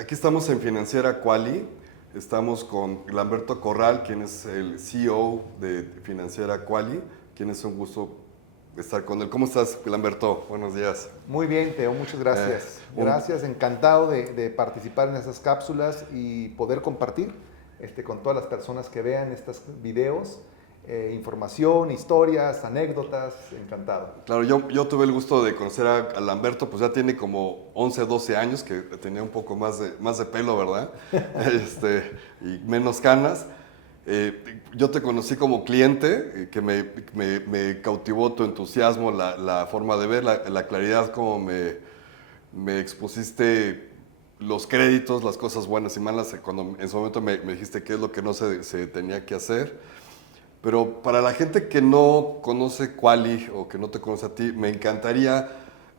Aquí estamos en Financiera Quali. Estamos con Lamberto Corral, quien es el CEO de Financiera Quali, quien es un gusto estar con él. ¿Cómo estás, Lamberto? Buenos días. Muy bien, Teo, muchas Eh, gracias. un- Gracias, encantado de participar en esas cápsulas y poder compartir con todas las personas que vean estos videos, información, historias, anécdotas, encantado. claro, yo tuve el gusto de conocer a Lamberto, pues ya tiene como 11, 12 años, que tenía un poco más de pelo, ¿verdad? Y menos canas. Yo te conocí como cliente, que me cautivó tu entusiasmo, la forma de ver, la claridad como me expusiste los créditos, las cosas buenas y malas, cuando en su momento me dijiste qué es lo que no se tenía que hacer. Pero para la gente que no conoce Quali o que no te conoce a ti, me encantaría,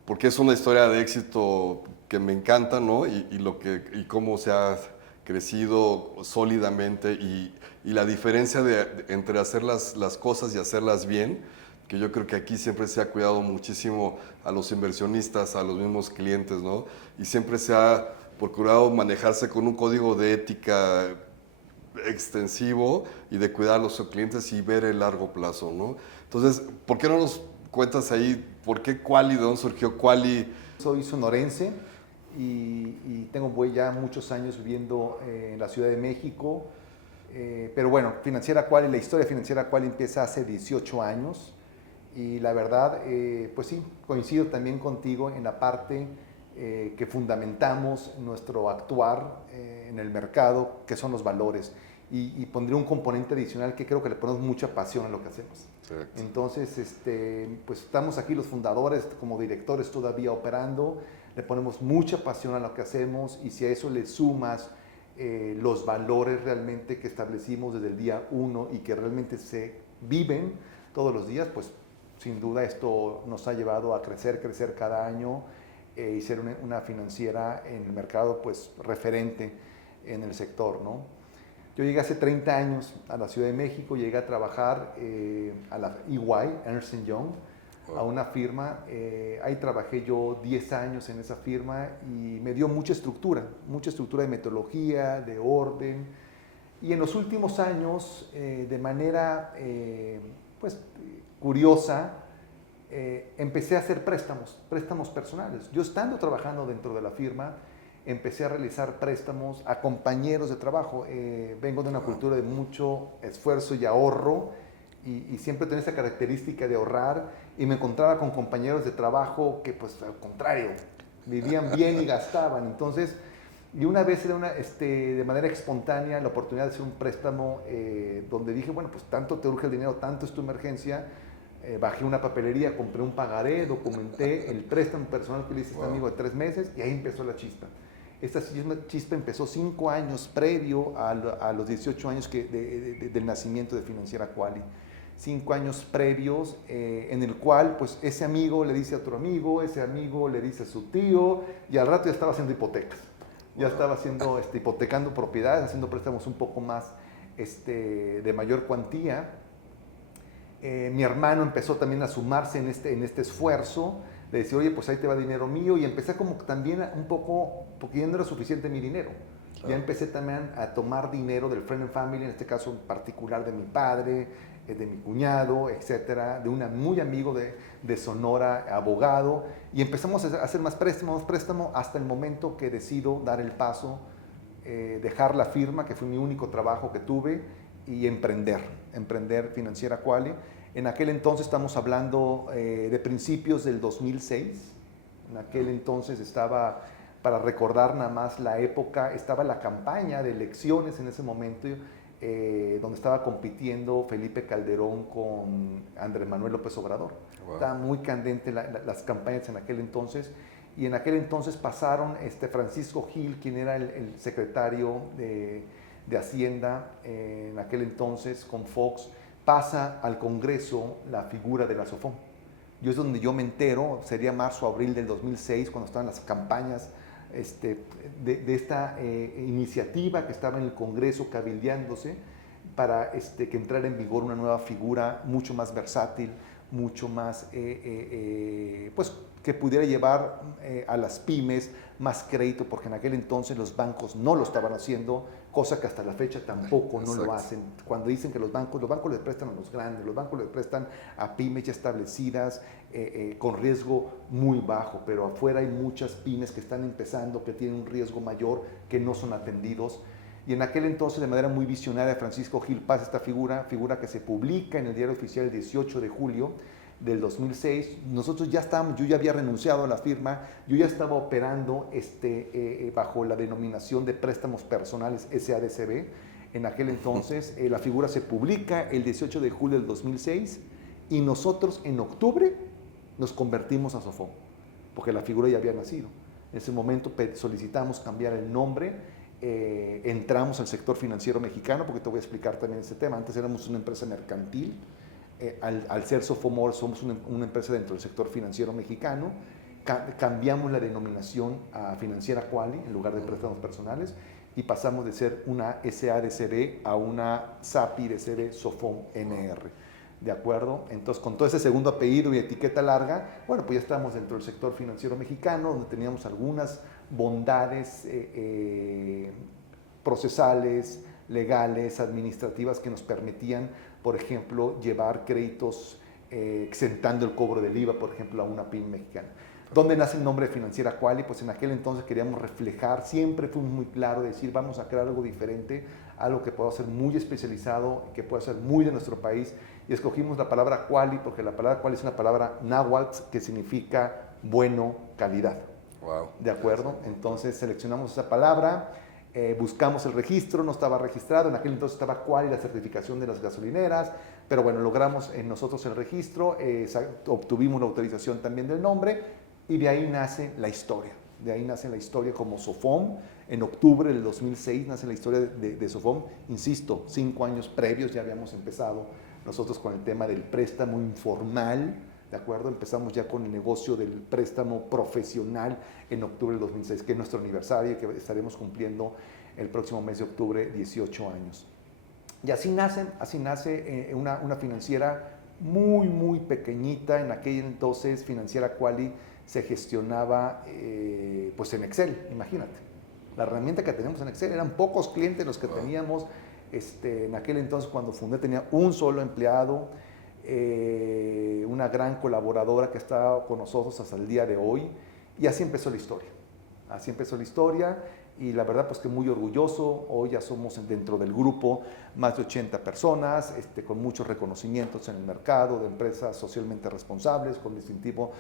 porque es una historia de éxito que me encanta, ¿no? Y cómo se ha crecido sólidamente y la diferencia entre hacer las cosas y hacerlas bien, que yo creo que aquí siempre se ha cuidado muchísimo a los inversionistas, a los mismos clientes, ¿no? Y siempre se ha procurado manejarse con un código de ética extensivo y de cuidar a los clientes y ver el largo plazo, ¿no? Entonces, ¿por qué no nos cuentas ahí por qué Quali, de dónde surgió Quali? Soy sonorense y tengo ya muchos años viviendo en la Ciudad de México, pero bueno, Financiera Quali, la historia Financiera Quali empieza hace 18 años y la verdad, pues sí, coincido también contigo en la parte que fundamentamos nuestro actuar en el mercado, que son los valores. Y pondría un componente adicional que creo que le ponemos mucha pasión a lo que hacemos. Exacto. Entonces, pues estamos aquí los fundadores como directores todavía operando, le ponemos mucha pasión a lo que hacemos y si a eso le sumas los valores realmente que establecimos desde el día uno y que realmente se viven todos los días, pues sin duda esto nos ha llevado a crecer cada año y ser una financiera en el mercado pues referente en el sector, ¿no? Yo llegué hace 30 años a la Ciudad de México, llegué a trabajar a la EY, Ernst Young, a una firma. Ahí trabajé yo 10 años en esa firma y me dio mucha estructura de metodología, de orden. Y en los últimos años, de manera pues, curiosa, empecé a hacer préstamos personales. Yo estando trabajando dentro de la firma, empecé a realizar préstamos a compañeros de trabajo. Vengo de una cultura de mucho esfuerzo y ahorro y siempre tenía esa característica de ahorrar y me encontraba con compañeros de trabajo que pues al contrario, vivían bien y gastaban. Entonces, y una vez era de manera espontánea la oportunidad de hacer un préstamo donde dije, bueno, pues tanto te urge el dinero, tanto es tu emergencia. Bajé una papelería, compré un pagaré, documenté el préstamo personal que le hice a este amigo de 3 meses y ahí empezó la chispa. Esta chispa empezó 5 años previo a los 18 años del nacimiento de Financiera Quali. 5 años previos en el cual pues ese amigo le dice a otro amigo, ese amigo le dice a su tío y al rato ya estaba haciendo hipotecas. Ya estaba haciendo, hipotecando propiedades, haciendo préstamos un poco más de mayor cuantía. Mi hermano empezó también a sumarse en este esfuerzo de decir, oye, pues ahí te va dinero mío, y empecé como también un poco, porque ya no era suficiente mi dinero. Claro. Ya empecé también a tomar dinero del Friend and Family, en este caso en particular de mi padre, de mi cuñado, etcétera, de un muy amigo de Sonora, abogado, y empezamos a hacer más préstamos hasta el momento que decido dar el paso, dejar la firma, que fue mi único trabajo que tuve, y emprender Financiera Quali. En aquel entonces estamos hablando de principios del 2006. En aquel entonces estaba, para recordar nada más la época, estaba la campaña de elecciones en ese momento, donde estaba compitiendo Felipe Calderón con Andrés Manuel López Obrador. Wow. Estaba muy candente las campañas en aquel entonces. Y en aquel entonces pasaron Francisco Gil, quien era el secretario de Hacienda en aquel entonces con Fox, pasa al Congreso la figura de la SOFOM. Yo es donde yo me entero, sería marzo, abril del 2006, cuando estaban las campañas de esta iniciativa que estaba en el Congreso cabildeándose para que entrara en vigor una nueva figura mucho más versátil, mucho más pues que pudiera llevar a las pymes más crédito, porque en aquel entonces los bancos no lo estaban haciendo, cosa que hasta la fecha tampoco no lo hacen. Cuando dicen que los bancos les prestan a los grandes, los bancos les prestan a pymes ya establecidas, con riesgo muy bajo, pero afuera hay muchas pymes que están empezando, que tienen un riesgo mayor, que no son atendidos. Y en aquel entonces, de manera muy visionaria, Francisco Gil Paz, esta figura que se publica en el Diario Oficial el 18 de julio del 2006, nosotros ya estábamos, yo ya había renunciado a la firma, yo ya estaba operando bajo la denominación de préstamos personales SADCB. En aquel entonces, la figura se publica el 18 de julio del 2006 y nosotros en octubre nos convertimos a Sofom, porque la figura ya había nacido. En ese momento solicitamos cambiar el nombre, entramos al sector financiero mexicano, porque te voy a explicar también ese tema. Antes éramos una empresa mercantil, al ser Sofomor somos una empresa dentro del sector financiero mexicano, cambiamos la denominación a Financiera Quali en lugar de préstamos personales y pasamos de ser una SADCB a una SAPI de CB Sofom NR. ¿De acuerdo? Entonces, con todo ese segundo apellido y etiqueta larga, bueno, pues ya estamos dentro del sector financiero mexicano, donde teníamos algunas bondades procesales, legales, administrativas que nos permitían, por ejemplo, llevar créditos exentando el cobro del IVA, por ejemplo, a una pyme mexicana. ¿Dónde nace el nombre de Financiera Quali? Pues en aquel entonces queríamos reflejar, siempre fuimos muy claros, decir, vamos a crear algo diferente, algo que pueda ser muy especializado, que pueda ser muy de nuestro país, y escogimos la palabra Quali, porque la palabra Quali es una palabra náhuatl que significa bueno, calidad. Wow. ¿De acuerdo? Entonces seleccionamos esa palabra, buscamos el registro, no estaba registrado, en aquel entonces estaba Quali, la certificación de las gasolineras, pero bueno, logramos nosotros el registro, obtuvimos la autorización también del nombre, y de ahí nace la historia. De ahí nace la historia como Sofom. En octubre del 2006 nace la historia de Sofom. Insisto, 5 años previos ya habíamos empezado nosotros con el tema del préstamo informal, ¿de acuerdo? Empezamos ya con el negocio del préstamo profesional en octubre del 2006, que es nuestro aniversario, que estaremos cumpliendo el próximo mes de octubre, 18 años. Y así nace una financiera muy, muy pequeñita. En aquel entonces, Financiera Quali se gestionaba pues en Excel, imagínate. La herramienta que teníamos en Excel, eran pocos clientes los que teníamos. En aquel entonces, cuando fundé, tenía un solo empleado, una gran colaboradora que está con nosotros hasta el día de hoy, y así empezó la historia. Así empezó la historia, y la verdad pues que muy orgulloso. Hoy ya somos dentro del grupo más de 80 personas, con muchos reconocimientos en el mercado, de empresas socialmente responsables, con distintivo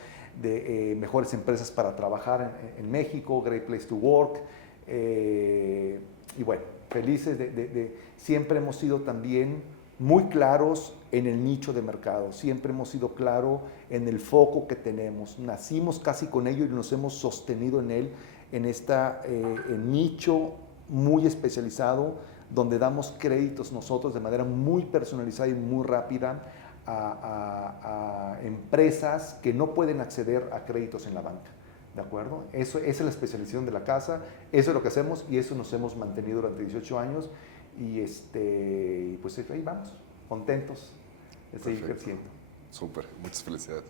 de mejores empresas para trabajar en México, Great Place to Work, y bueno, felices siempre hemos sido también muy claros en el nicho de mercado, siempre hemos sido claros en el foco que tenemos, nacimos casi con ello y nos hemos sostenido en él, en este nicho muy especializado, donde damos créditos nosotros de manera muy personalizada y muy rápida a empresas que no pueden acceder a créditos en la banca. ¿De acuerdo? Esa es la especialización de la casa, eso es lo que hacemos y eso nos hemos mantenido durante 18 años y pues ahí vamos, contentos de seguir creciendo. Súper, muchas felicidades.